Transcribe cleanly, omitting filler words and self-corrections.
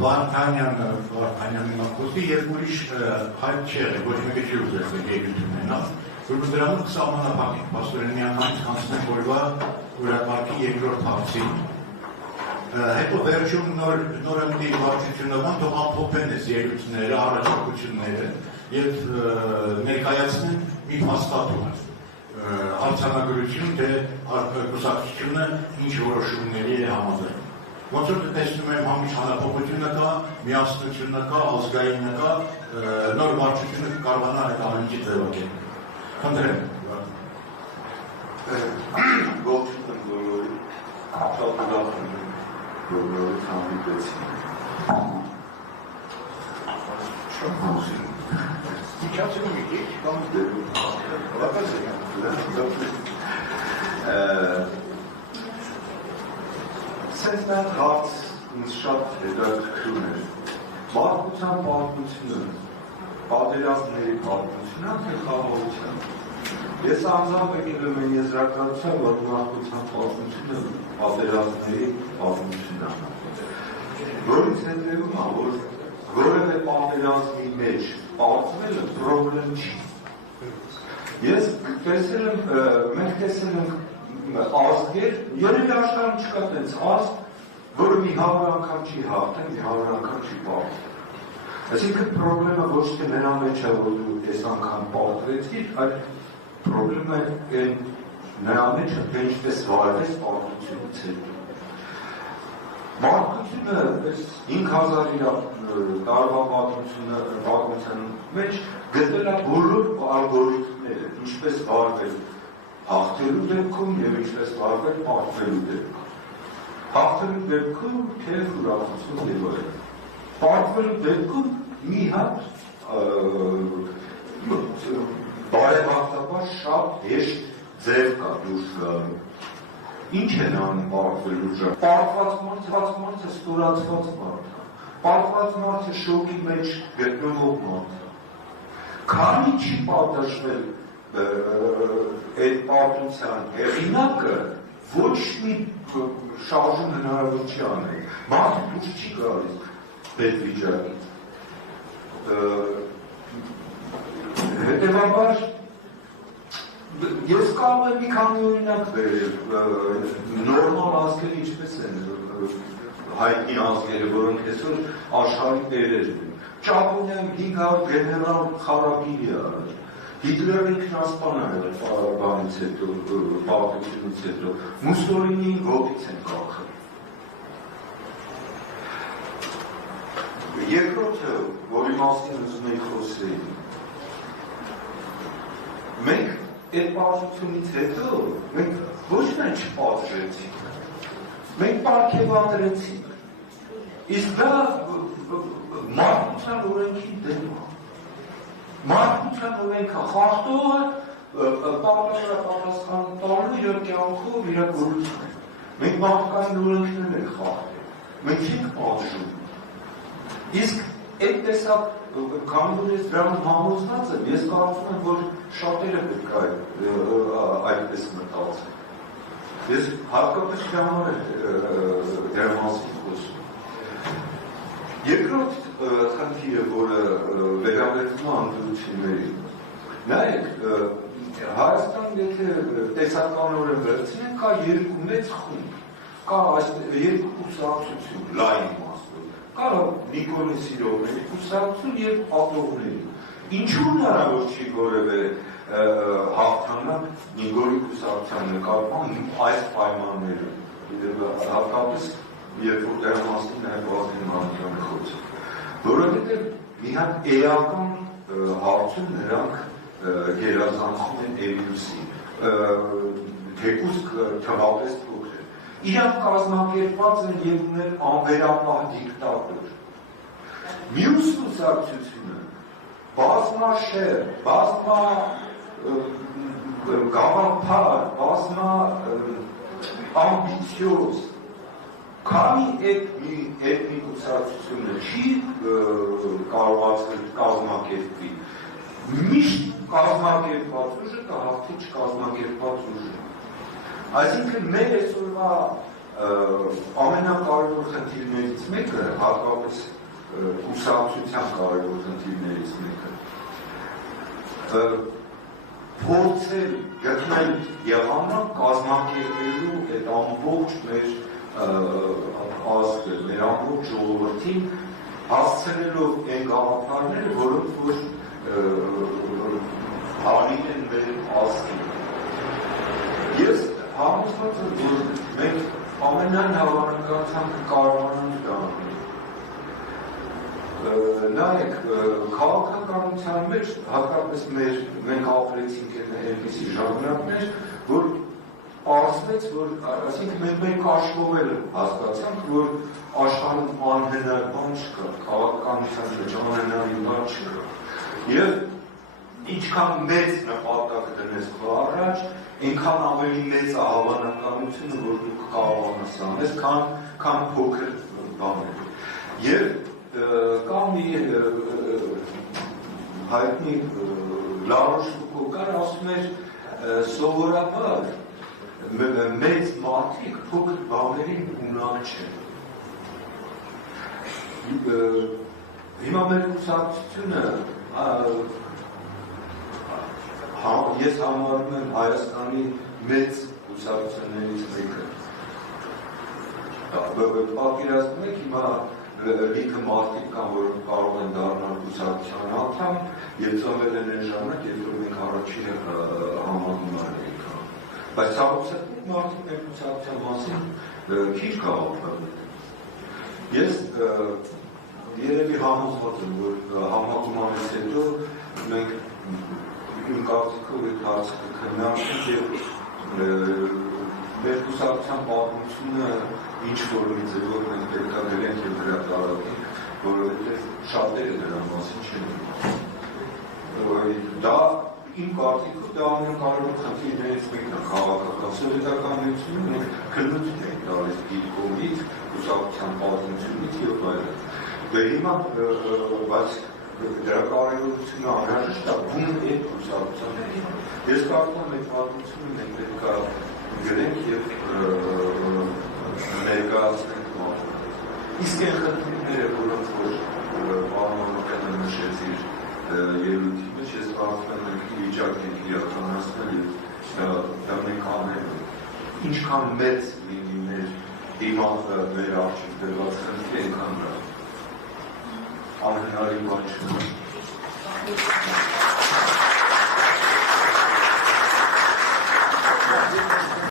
Վարդանյանի մակոսի և ուրիշ հայտ չեղը, ոչ մեկը չի ուզեցել գեգությունենա, որ դրանում կսամանապակին, պաստորեն միանգանից կանցնեն որվա ուրակարգի երկրորդ հացին, հետո վերջում նորմդի վարչություննական թող ամփոփեն ես ելույթները, առաջարկությունները և ներկայացնեն մի փաստաթուղթ արձանագրություն, թե կուսակցությունը ինչ որոշումների է համաձայն։ Ոնց որ տեսնում եմ համիշ հանրապետությունը կա, միասնությունը կա, ազգայինը կա, նոր վարչությունը կարողանա այդ ամենի ձևակերպել։ Խնդրեմ։ Ողջույն բոլորին, շատ ուրախ եմ բոլորին հանդիպեցին։ Շատ հուզին։ Իջացնում եք, կամ դերում։ Սենց մեր հարց ինձ շատ հետաքրքրում էր։ Մարդկության պատմությունը, պատերազմների պատմությունը, թե խաղաղության։ Ես անձամբ եկել եմ այն եզրակացության, որ մարդկության պատմությունը պատերազմների պատմությունն է։ Որից հետևում է, որ որևէ պատերազմի մեջ պատմելը պրոբլեմ չի։ Ես տեսել եմ, մենք տեսել ենք ազգեր, երևի աշխարհում չկա տենց ազգ, որը մի 100 անգամ չի հաղթել, մի 100 անգամ չի պատվել։ Այսինքն պրոբլեմը ոչ թե նրա մեջ է, որ դու այս անգամ պատվեցիր, այլ պրոբլեմը նրա մեջ է, թե ինչպես վարվեց պատմությունից հետո։ Մարդկությունը այս 5000 տարվա պատմության մեջ գտել է բոլոր ալգորիթմները, ինչպես վարվել հաղթելու դեպքում և ինչպես վարվել պարտվելու դեպքում։ Հաղթելու դեպքում թեև ուրախություն և այլն։ Պարտվելու դեպքում մի հատ բարեբախտաբար շատ հեշտ ձև կա դուրս գալու։ Ինչ են անում պարտվելու ժամանակ։ Պարտված մարդը ստորացված մարդ է։ Պարտված մարդը շոկի մեջ գտնվող մարդ է։ Քանի չի պատժվել այդ պարտության հեղինակը ոչ մի շարժում հնարավոր չի անել։ Մարդը դուրս չի գալիս այդ վիճակից։ Հետևաբար ես կարող եմ մի քանի օրինակ բերել նորմալ ազգերը ինչպես են հայտնի ազգերը, որոնք այսօր աշխարհի տերեր են։ Ճապոնիայում 500 գեներալ խարագիրի առաջ։ Հիտլերը ինքնասպան է բանից հետո, պարտությունից հետո, Մուսոլինիին ոտից են կախել։ Երկրորդը, որի մասին ուզում էի խոսեի, մենք այդ պարտությունից հետո, մենք ոչ միայն չպատժեցինք, մենք պարգևատրեցինք, իսկ դա մարդկության օրենքի դեմ է։ Մարդկության օրենքը խախտողը պատասխան տալու իր կյանքով իր գորություն է։ Մենք մարդկային օրենքներն ենք խախտել, մենք չենք պատժում։ Իսկ այդ տեսակ, քանի որ ես դրանում համոզված եմ, ես կարծում եմ, որ շատերը պետք է այդպես մտածեն։ Ես հատկապես համար դրա մասին խոսում։ Երկրորդ խնդիրը, որը վերաբերվում է անդրություններին, նայեք, Հայաստան եթե տեսականորեն վերցնենք, կա երկու մեծ խումբ, կա երկու կուսակցություն, լայն իմաստով, կա Նիկոլի սիրողների կուսակցություն և ատողների։ Ինչու հնարավոր չի որևէ հաղթանակ Նիկոլի կուսակցության նկատմամբ այս պայմաններում, հատկապես երբ որ դրա մասին նաև Վազգեն Մանուկյանը խոսում, որովհետև մի հատ էական հարցում նրանք գերազանցում են Էլյուսին, թեկուզ թվապես փոքր։ Իրանք կազմակերպված են և ունեն անվերապահ դիկտատոր։ Մյուս կուսակցությունը բազմաշեր, բազմագաղափար, բազմաամբիցիոզ, քանի էթնի կուսակցությունը չի կարողացել կազմակերպվի, միշտ կազմակերպված ուժը կհաղթի չկազմակերպված ուժը։ Այսինքն մեր այսօրվա ամենակարևոր խնդիրներից մեկը, հատկապես կուսակցության կարևոր խնդիրներից մեկը, փորձել գտնել եղանակ կազմակերպելու այդ ամբողջ մեր ազգը, մեր ամբողջ ժողովրդին հասցնելով այն գաղափարները, որոնք որ հարիր են մեր ազգին։ Ես համոզված եմ, որ մենք ամենայն հավանական ցանկը կարողանանք դառնալ։ Նայեք, քաղաքականության մեջ հատկապես մենք ապրեցինք այնպիսի ժամանակներ, որ պարզվեց, որ ասենք մենք կաշկովել հասկացանք, որ աշխարհում անհնար բան չկա, քաղաքականության մեջ անհնարին բան չկա։ Եվ ինչքան մեծ նպատակ դնես քո առաջ, այնքան ավելի մեծ է հավանականությունը, որ դու կարողանաս անես, քան փոքր բաներ։ Եվ կա մի հայտնի Լարոշ Ֆուկոկար ասում էր, սովորաբար մեծ մարդիկ փոքր բաներին ունակ չեն։ Հիմա մեր կուսակցությունը ես համարում եմ Հայաստանի մեծ կուսակցություններից մեկը։ Պատկերացնում եք հիմա լիքը մարդիկ կան, որոնք կարող են դառնալ կուսակցության անդամ, եւ ծնվել են այն ժամանակ, երբ որ մենք առաջին համագումարներ ենք անում։ Բայց ցավոք մարդիկ մեր կուսակցության մասին քիչ գաղափար ունեն։ Ես երևի համոզված եմ, որ համագումարից հետո մենք իմ կարծիքով այդ հարցը կքննարկենք եւ մեր կուսակցության պատմությունը ինչ-որ մի ձևով մենք պետք է գրենք եւ հրատարակենք, որովհետեւ շատերը դրա մասին չեն իմացել։ Դա իմ կարծիքով դա ամենակարևոր խնդիրներից մեկն է քաղաքական սովետականությունը, մենք քննություն ենք տալիս դիտկոմից, կուսակցության պատմությունից եւ այլն։ Դե հիմա բայց դրա կարևորությունը անհրաժեշտ է բուն այդ կուսակցության մեջ։ Ես կարծում եմ այդ պատմությունը մենք պետք է գրենք եւ ներկայացնենք մարդկանց։ Իսկ այն խնդիրները, որոնց որ պարոնականը նշեցիր ելույթի մեջ, ես կարծում եմ մենք վիճակ ենք իրականացնել եւ դա մենք անենք։ Ինչքան մեծ լինի մեր դիմացը մեր արժեք դրված խնդիրը, այնքան դա անհնարին բան չկա։